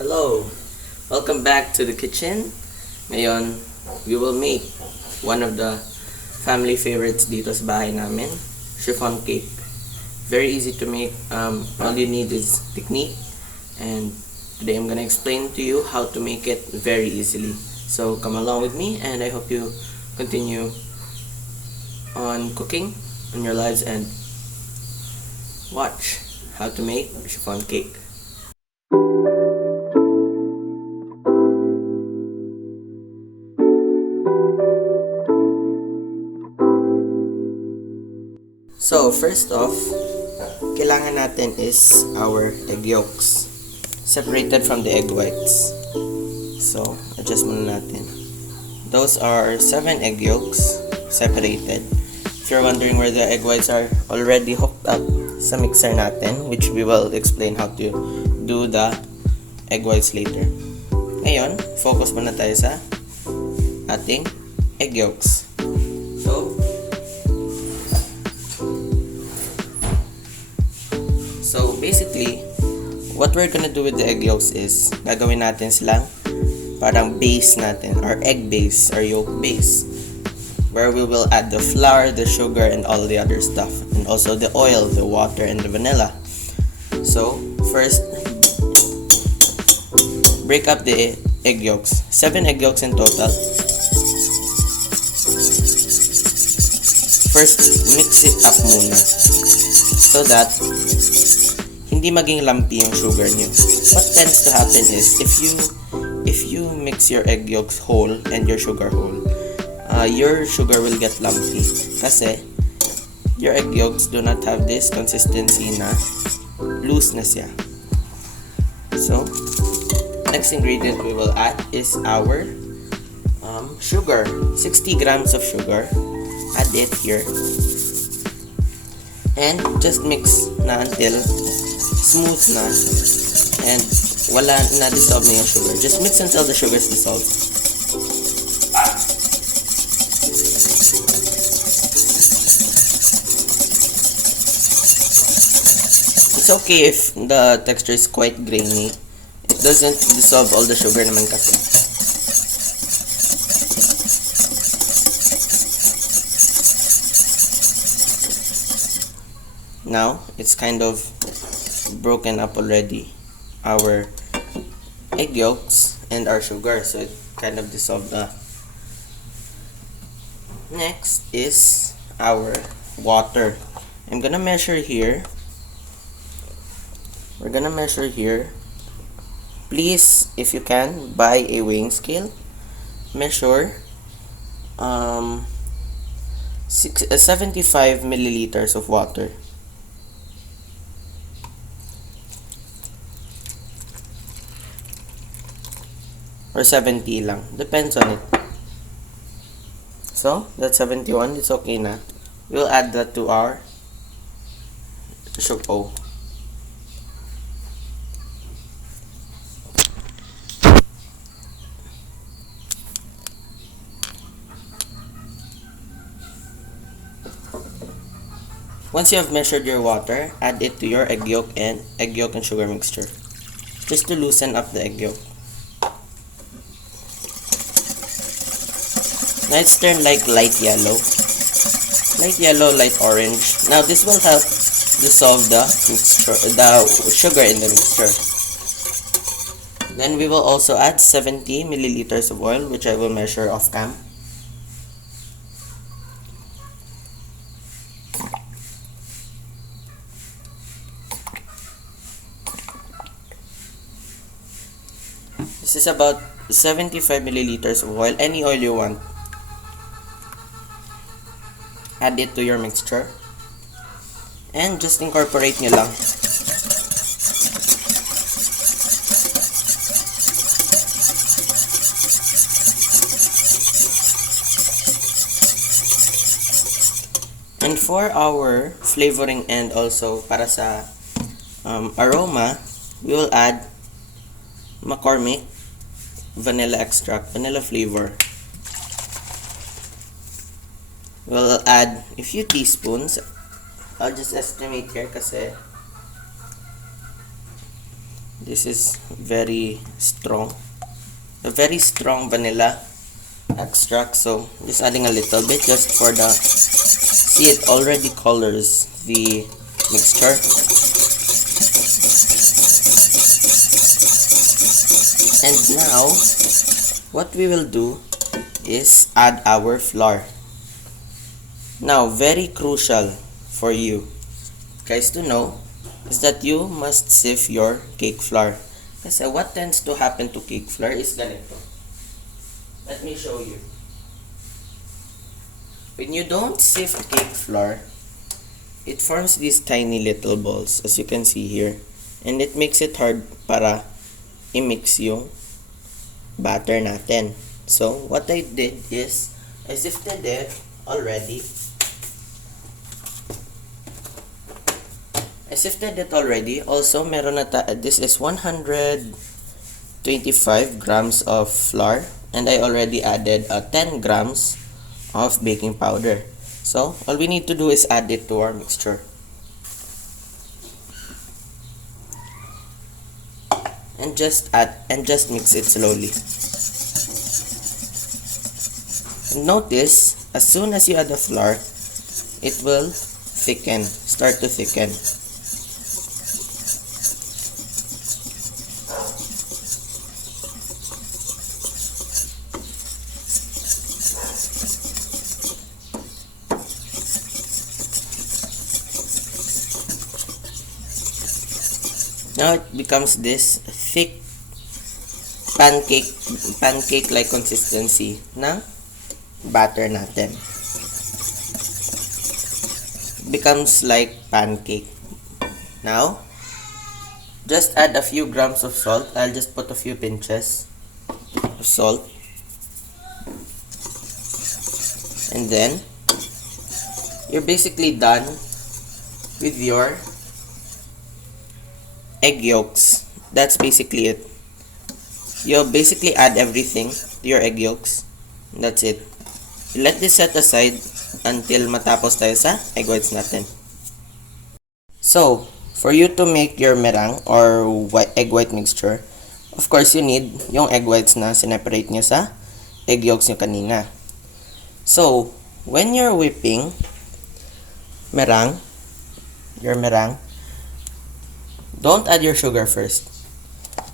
Hello! Welcome back to the kitchen. Ngayon, we will make one of the family favorites dito sa bahay namin, chiffon cake. Very easy to make. All you need is technique, and today I'm gonna explain to you how to make it very easily. So come along with me, and I hope you continue on cooking in your lives and watch how to make chiffon cake. So, first off, kailangan natin is our egg yolks, separated from the egg whites. So, adjust muna natin. Those are 7 egg yolks, separated. If you're wondering where the egg whites are, already hooked up sa mixer natin, which we will explain how to do the egg whites later. Ngayon, focus muna tayo sa ating egg yolks. So basically, what we're gonna do with the egg yolks is gagawin natin silang parang base natin, or egg base, or yolk base, where we will add the flour, the sugar, and all the other stuff, and also the oil, the water, and the vanilla. So first, break up the egg yolks. 7 egg yolks in total. First, mix it up muna so that hindi maging lumpy yung sugar niyo. What tends to happen is if you mix your egg yolks whole and your sugar whole, your sugar will get lumpy kasi your egg yolks do not have this consistency na loose na siya. So, next ingredient we will add is our sugar. 60 grams of sugar. Add it here. And just mix na until smooth na and wala na dissolve na yung sugar. Just mix until the sugar is dissolved. It's okay if the texture is quite grainy. It doesn't dissolve all the sugar naman kasi. Now, it's kind of broken up already, our egg yolks and our sugar, so it kind of dissolved na. Next is our water. I'm gonna measure here. We're gonna measure here. Please, if you can, buy a weighing scale. Measure 75 milliliters of water. Or 70 lang. Depends on it. So, that's 71. It's okay na. We'll add that to our sugar. Once you have measured your water, add it to your egg yolk and sugar mixture. Just to loosen up the egg yolk. Now it's turned like light yellow, light orange. Now this will help dissolve the sugar in the mixture. Then we will also add 70 milliliters of oil, which I will measure off cam. This is about 75 milliliters of oil, any oil you want. Add it to your mixture and just incorporate nyo lang. And for our flavoring and also para sa aroma, we will add McCormick vanilla extract, vanilla flavor. We'll add a few teaspoons. I'll just estimate here kasi This is very strong. A very strong vanilla extract. So just adding a little bit just for the, see, it already colors the mixture. And now what we will do is add our flour. Now, very crucial for you guys to know is that you must sieve your cake flour. Kasi what tends to happen to cake flour is ganito. Let me show you. When you don't sieve cake flour, it forms these tiny little balls, as you can see here. And it makes it hard para i-mix yung batter natin. So, what I did is, I sifted it already. Also, meron na this is 125 grams of flour. And I already added 10 grams of baking powder. So, all we need to do is add it to our mixture. And just mix it slowly. Notice, as soon as you add the flour, it will start to thicken. Now it becomes this thick pancake-like consistency ng batter natin. Becomes like pancake. Now, just add a few grams of salt. I'll just put a few pinches of salt. And then, you're basically done with your egg yolks. That's basically it. You basically add everything to your egg yolks. That's it. Let this set aside until matapos tayo sa egg whites natin. So, for you to make your meringue or egg white mixture, of course you need yung egg whites na sineparate nyo sa egg yolks nyo kanina. So, when you're whipping your meringue, don't add your sugar first.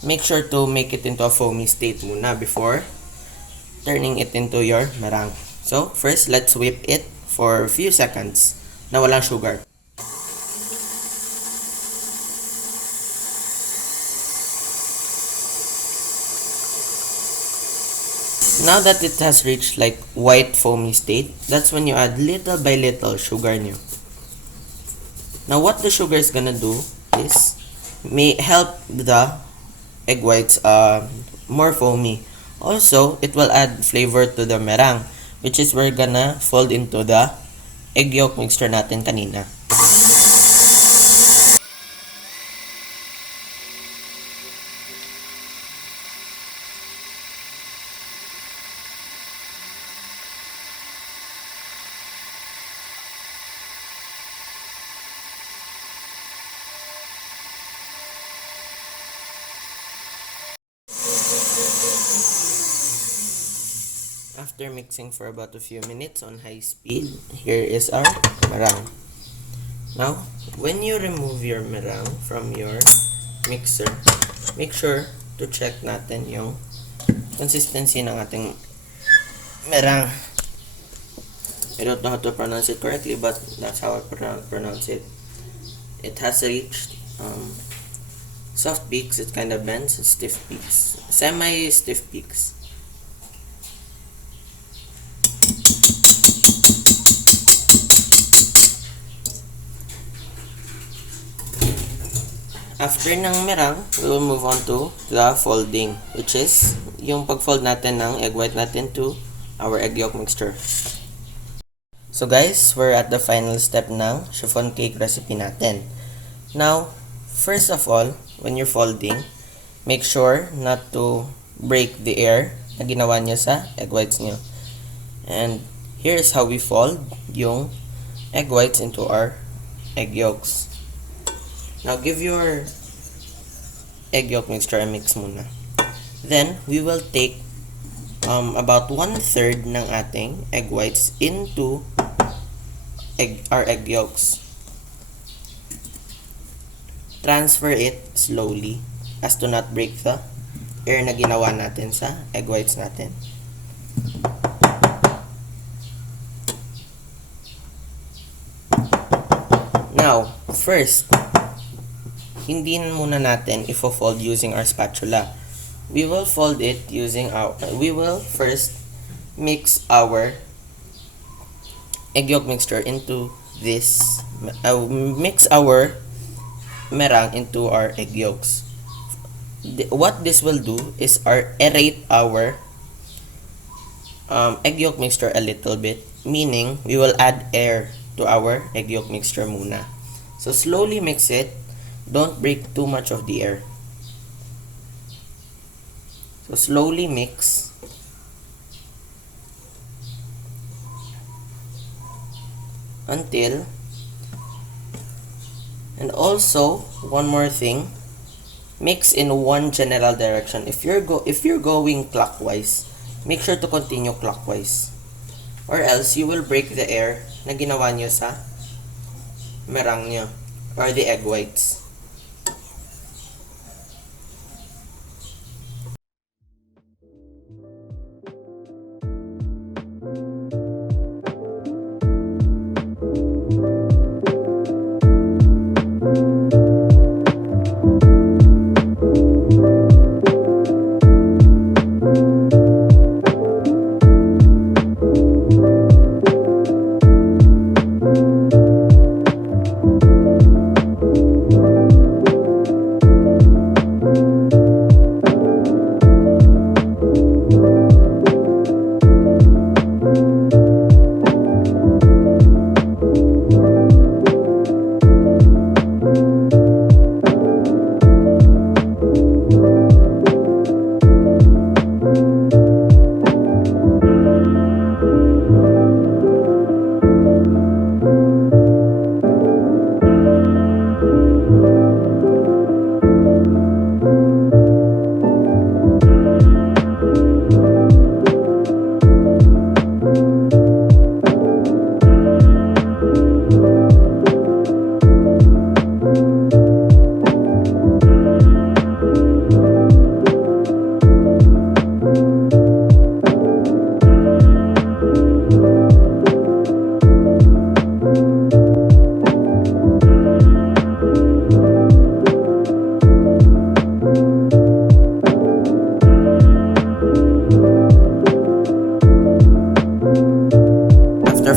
Make sure to make it into a foamy state muna before turning it into your meringue. So, first, let's whip it for a few seconds na walang sugar. Now that it has reached like white foamy state, that's when you add little by little sugar nyo. Now, what the sugar is gonna do is may help the egg whites more foamy. Also, it will add flavor to the meringue, which is we're gonna fold into the egg yolk mixture natin kanina. After mixing for about a few minutes on high speed, here is our meringue. Now, when you remove your meringue from your mixer, make sure to check natin yung consistency ng ating meringue. I don't know how to pronounce it correctly, but that's how I pronounce it. It has reached soft peaks, it kind of bends, stiff peaks, semi-stiff peaks. After ng meringue, we will move on to the folding, which is yung pag-fold natin ng egg white natin to our egg yolk mixture. So guys, we're at the final step ng chiffon cake recipe natin. Now, first of all, when you're folding, make sure not to break the air na ginawa niyo sa egg whites niyo. And here's how we fold yung egg whites into our egg yolks. Now, give your egg yolk mixture ay mix muna. Then, we will take about 1/3 ng ating egg whites into our egg yolks. Transfer it slowly as to not break the air na ginawa natin sa egg whites natin. Now, first, hindi muna natin ifo-fold using our spatula. We will fold it using we will first mix our egg yolk mixture into this, mix our meringue into our egg yolks. What this will do is aerate our egg yolk mixture a little bit, meaning we will add air to our egg yolk mixture muna. So slowly mix it, don't break too much of the air. So slowly mix. Until, and also one more thing, mix in one general direction. If you're going clockwise, make sure to continue clockwise, or else you will break the air na ginawa nyo sa meringue nyo or the egg whites.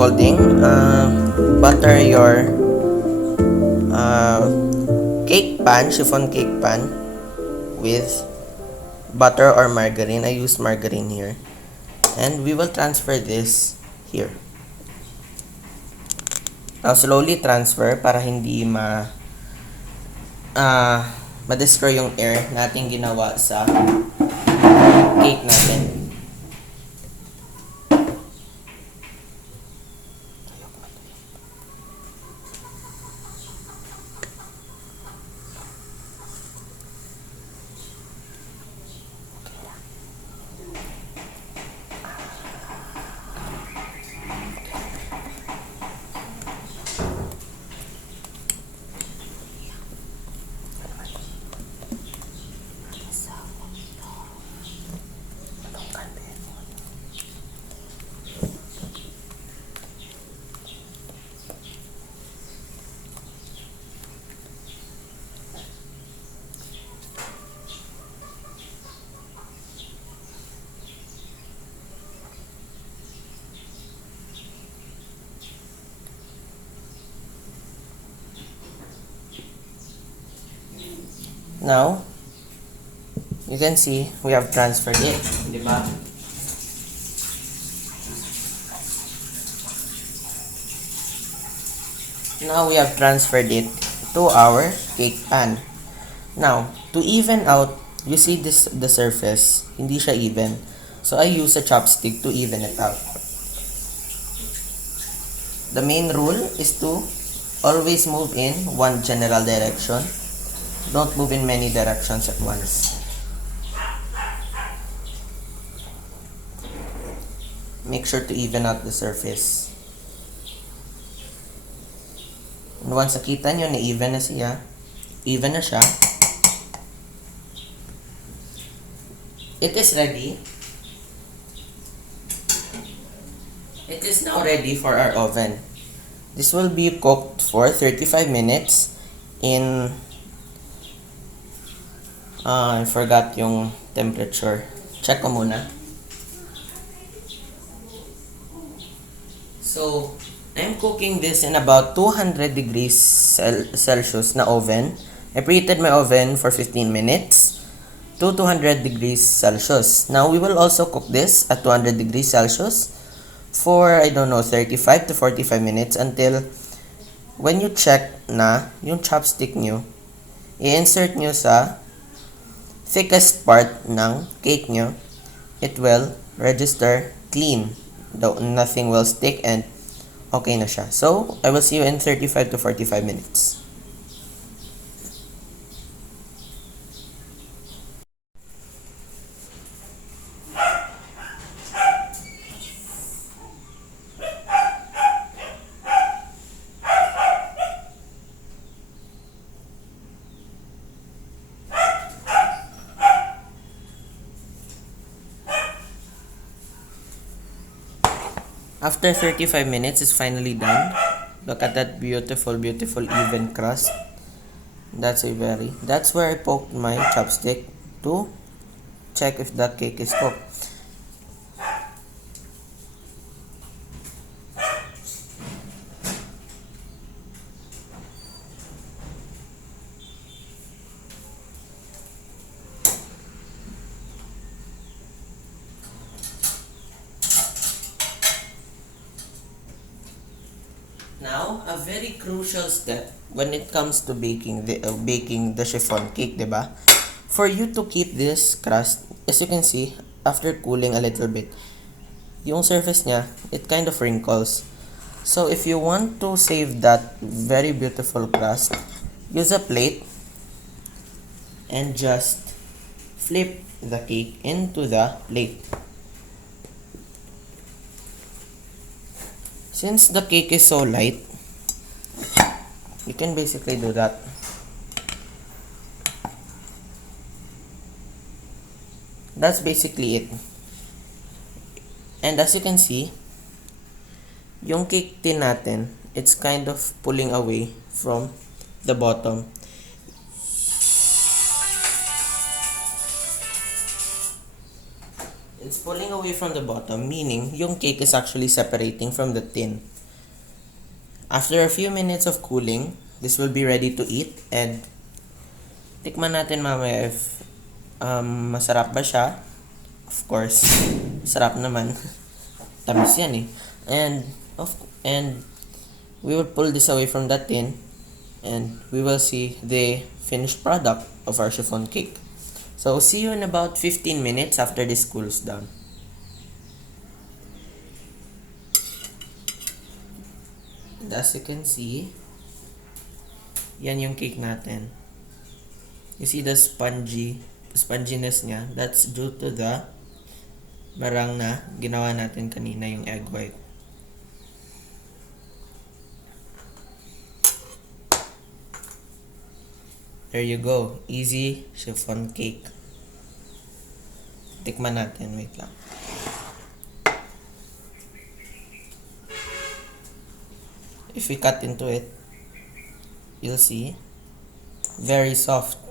Folding, butter your cake pan, chiffon cake pan with butter or margarine. I use margarine here, and we will transfer this here. Now slowly transfer para hindi ma-destroy yung air natin ginawa sa cake natin. Now, you can see we have transferred it, di ba? Now we have transferred it to our cake pan. Now, to even out, you see the surface, hindi siya even. So I use a chopstick to even it out. The main rule is to always move in one general direction Don't move in many directions at once. Make sure to even out the surface. And once nakita nyo na even na siya, it is ready. It is now ready for our oven. This will be cooked for 35 minutes in I forgot yung temperature. Check ko muna. So, I'm cooking this in about 200 degrees Celsius na oven. I preheated my oven for 15 minutes to 200 degrees Celsius. Now, we will also cook this at 200 degrees Celsius for, 35 to 45 minutes until when you check na yung chopstick nyo, i-insert nyo sa thickest part ng cake nyo, it will register clean. Nothing will stick and okay na siya. So, I will see you in 35 to 45 minutes. After 35 minutes, it's finally done. Look at that beautiful, beautiful even crust. That's where I poked my chopstick to check if the cake is cooked. Now, a very crucial step when it comes to baking the chiffon cake, diba? For you to keep this crust, as you can see, after cooling a little bit, yung surface niya, it kind of wrinkles. So, if you want to save that very beautiful crust, use a plate and just flip the cake into the plate. Since the cake is so light, you can basically do that. That's basically it. And as you can see, yung cake tin natin, it's kind of pulling away from the bottom. It's pulling away from the bottom, meaning yung cake is actually separating from the tin. After a few minutes of cooling, this will be ready to eat, and tikman natin mamaya if masarap ba siya. Of course, sarap naman. Tamis yan eh. And we will pull this away from the tin, and we will see the finished product of our chiffon cake. So, see you in about 15 minutes after this cools down. And as you can see, yan yung cake natin. You see the sponginess niya. That's due to the meringue na ginawa natin kanina, yung egg white. There you go. Easy chiffon cake. Tikman natin. Wait lang. If we cut into it, you'll see. Very soft.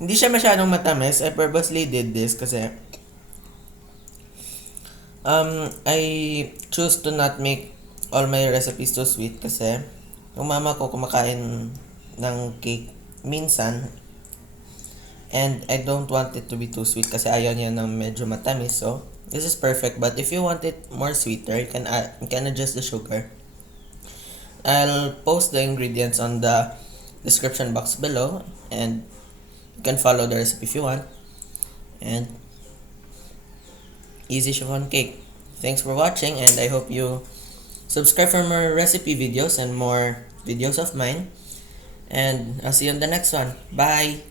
Hindi siya masyadong matamis. I purposely did this kasi I choose to not make all my recipes too sweet kasi yung mama ko kumakain ng cake minsan, and I don't want it to be too sweet kasi ayaw niya ng medyo matamis. So this is perfect, but if you want it more sweeter, you can adjust the sugar. I'll post the ingredients on the description box below, and You can follow the recipe if you want. And easy chiffon cake. Thanks for watching, and I hope you subscribe for more recipe videos and more videos of mine. And I'll see you on the next one. Bye!